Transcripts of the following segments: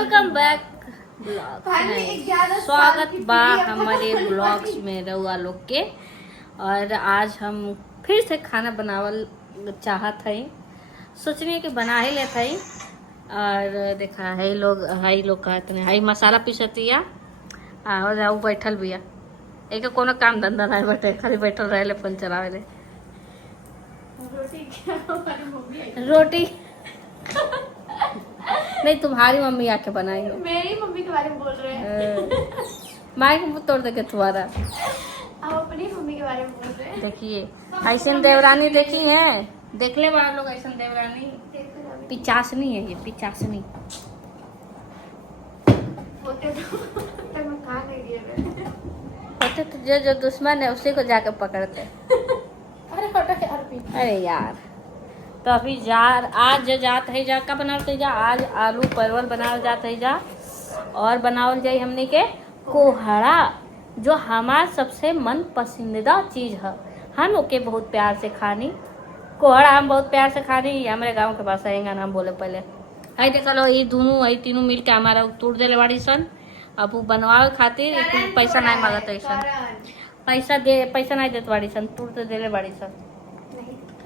Welcome back स्वागत बा हमारे ब्लॉग्स में रहुआ लोग के। और आज हम फिर से खाना बनावल चाहत है, सोचने कि बना ही लेते हैं। और देखा है लोग कहते हैं हाई मसाला पीसतिया और जाऊ बैठल बिया, एक कोनो काम धंधा नहीं बैठे, खाली बैठल रहे फोन चलावे ले। रोटी नहीं, तुम्हारी मम्मी आके बनाएंगे। मेरी मम्मी के बारे में बोल रहे हैं। माइक मुंह तोड़ देके तुम्हारा। आप अपनी मम्मी के बारे में बोल रहे हैं। देखिए ऐसन देवरानी देखी है, देख ले बड़ा लोग ऐसन देवरानी। पिचासनी है ये, पिचासनी होते तो मैं कहाँ नहीं गए होते तो जो दुश्मन है उसी को जाके पकड़ते। अरे हटो यार। अरे यार, तो अभी आज जो जात है जा का बनावल जा, आज आलू परवल बनावल जात है जा। और बनावल जाए हमने के कोहड़ा, जो हमार सबसे मन पसंदीदा चीज है। हम ओके बहुत प्यार से खानी कोहड़ा, हम बहुत प्यार से खानी। हमारे गांव के पास आएंगे नाम बोले पहले आई देख लो, ये दोनों आई तीनों मिल के हमारा तोड़ देले बाड़ी सन। अब वो बनवावे खातिर पैसा नहीं मांगत है सन, पैसा नहीं देते बाड़ी सन, तोड़ दे देले बाड़ी सन।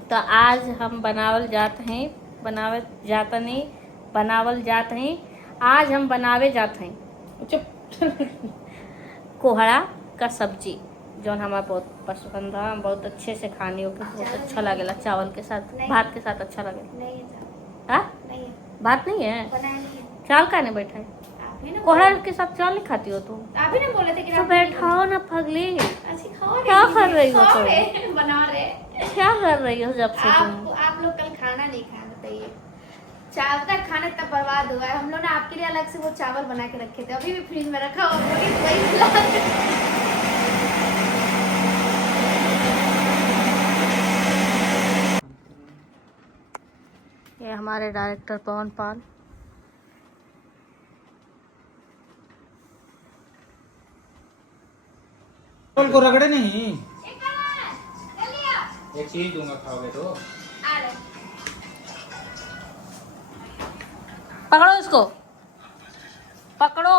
तो आज हम बनावल जाते हैं, बनावल जाते हैं। आज हम बनावे जाते हैं कोहड़ा का सब्जी, जो हमारा बहुत पसंद है, बहुत अच्छे से खानी हो, बहुत अच्छा लगेला। चावल के साथ, भात के साथ अच्छा लगेला। हाँ, भात नहीं है, चावल का नहीं बैठा है। कोहड़ा के साथ चावल नहीं खाती हो तुम? आप ही ने बोले थे कि तो बैठाओ ना पगली, क्या कर रही हो तुम? बना रहे क्या कर रही हो जब से तुम? आप लोग कल खाना नहीं खाए, बताइए। चावल तक खाने तब बर्बाद हुआ है। हम लोग ने आपके लिए अलग से वो चावल बना के रखे थे, अभी भी फ्रिज में रखा हुआ। ये हमारे डायरेक्टर पवन पाल। को रगड़े नहीं, एक चीज दूंगा खाओगे तो। पकड़ो इसको, पकड़ो।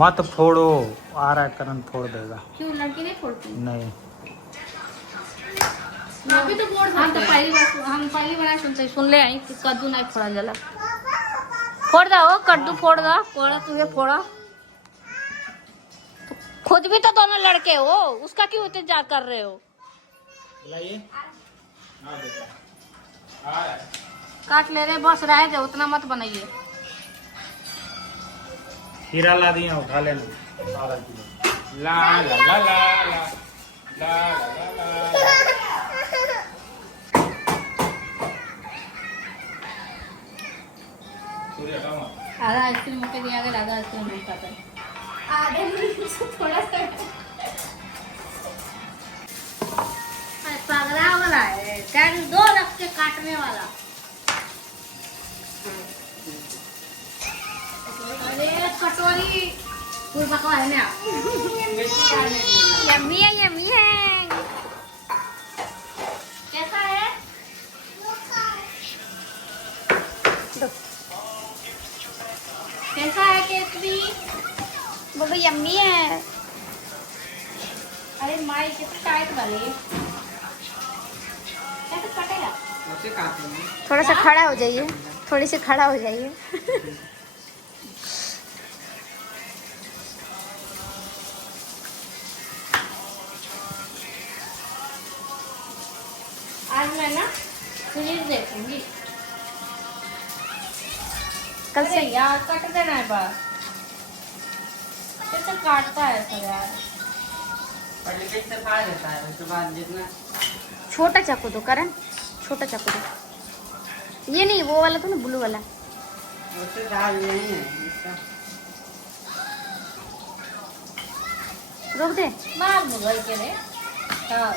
मत फोड़ो, आ रहा है करण फोड़ देगा। क्यों लड़की नहीं फोड़ती? नहीं, हम तो पहली बार सुन ले आई कि कद्दू नहीं फोड़ा जाला। फोड़ दो कद्दू, फोड़ दो कोड़ा, तुझे फोड़ा। तो खुद भी तो दोनों लड़के हो, उसका क्यों इंतजार कर रहे हो? काट ले रहे, बस रहे थे, उतना मत बनाइए। हीरा ला दिया, उठा लेना आधा किलो। ला ला ला ला ला ला ला ला। आधा आइसक्रीम के दिया गया, आधा आइसक्रीम नहीं खाता है। थोड़ा सा पगला वाला है, कैरी दो रख के काटने वाला। अरे कटोरी कोई बकवा है ना? यम्मी है, यम्मी है। कैसा है? कैसा है केसरी? बोलो यम्मी है। अरे माई कितनी टाइट वाली, कैसे कटेगा? थोड़ा सा खड़ा हो जाइए, थोड़ी सी खड़ा हो जाइए। आज मैं ना सीरीज देखूंगी। कल से यार कट देना है बस, कैसे काटता है सब यार। छोटा चाकू दो करण, छोटा चाकू दो। ये नहीं, वो वाला तो ना, ब्लू वाला। रोक दे। मार दूंगा के रे। हाँ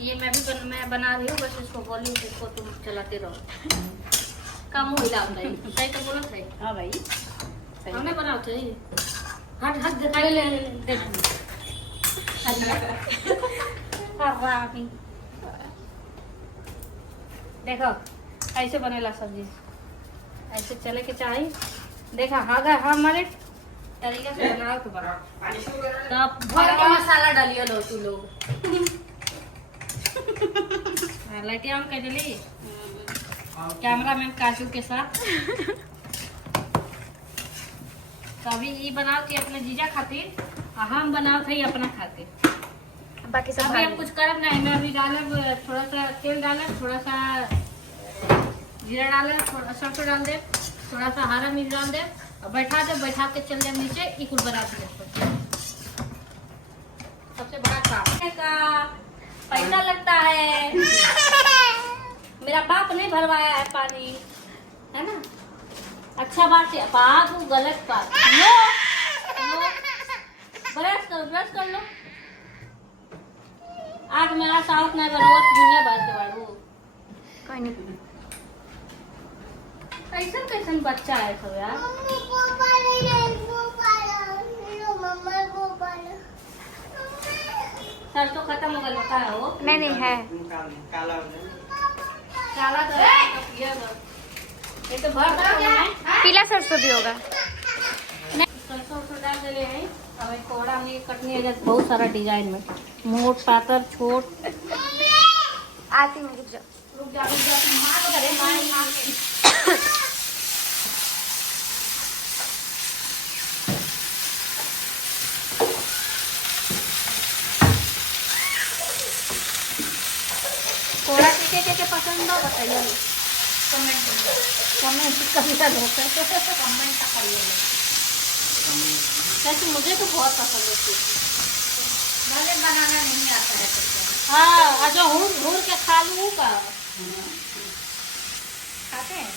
ये मैं बना रही हूँ, बस इसको बोली इसको तुम चलाते रहो। काम हो ही सही तो बोलो सही। हाँ भाई हमने बनाओ थे हट हट दिखाई ले देख देखो ऐसे बनेला सब्जी ऐसे चले के चाहिए देखा अगर हमारे तरीके से बनाओ तो बनाओ तब भर के मसाला डालियो लो तू लोग लटिया हम कह दिली कैमरा मैन काजू के साथ तो अभी ये बनाओ थी अपने जीजा खातिर और हम बनाओ थे अपना खातिर बाकी सब अभी हम कुछ करब नहीं मैं अभी डालब थोड़ा सा तेल डालब थोड़ा सा जीरा डालब थोड़ा सरसों डाल दे थोड़ा सा हरा मिर्च डाल दे और बैठा के चल जाए नीचे इकुल बना दिए सबसे बड़ा काम का पैसा लगता है मेरा बाप नहीं भरवाया है पानी है ना अच्छा बात है बात वो गलत बात नो नो ब्रश कर लो आज मेरा साउथ नहीं बनवा दुनिया भर से बाड़ू कोई नहीं कैसन कैसन बच्चा है सब यार सरसों खत्म हो गया होता है वो नहीं है काला काला तो है, ये तो भर है पीला सरसों भी होगा सरसों उर्सों डाल दे हैं अब एक कोहड़ा में कटनी है बहुत सारा डिजाइन में मोट पातर छोट आती हूँ रुक जाओ रुक जा माँ को करे माँ कोहड़ा के पसंद हो बताइए कमेंट करिए वैसे मुझे तो बहुत पसंद है भले बनाना नहीं आता है हाँ अच्छा हुर के खा लूँ का खाते हैं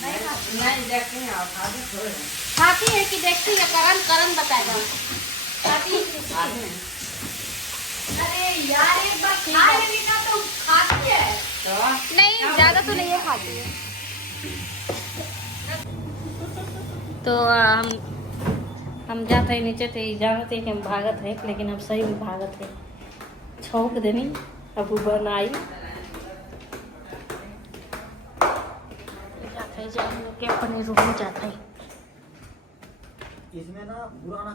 नहीं देखते हैं खाती है कि देखती है करण बताएगा खाती है अरे यार एक बार खा लेगी ना तो खाती है नहीं ज्यादा तो नहीं है खाती है तो हम जाते हैं नीचे थे जानते कि हम भागत है लेकिन हम सही में भागत है छौक देनी अब बनाई जाते हैं के अपने रूम में जाते हैं इसमें ना पुराना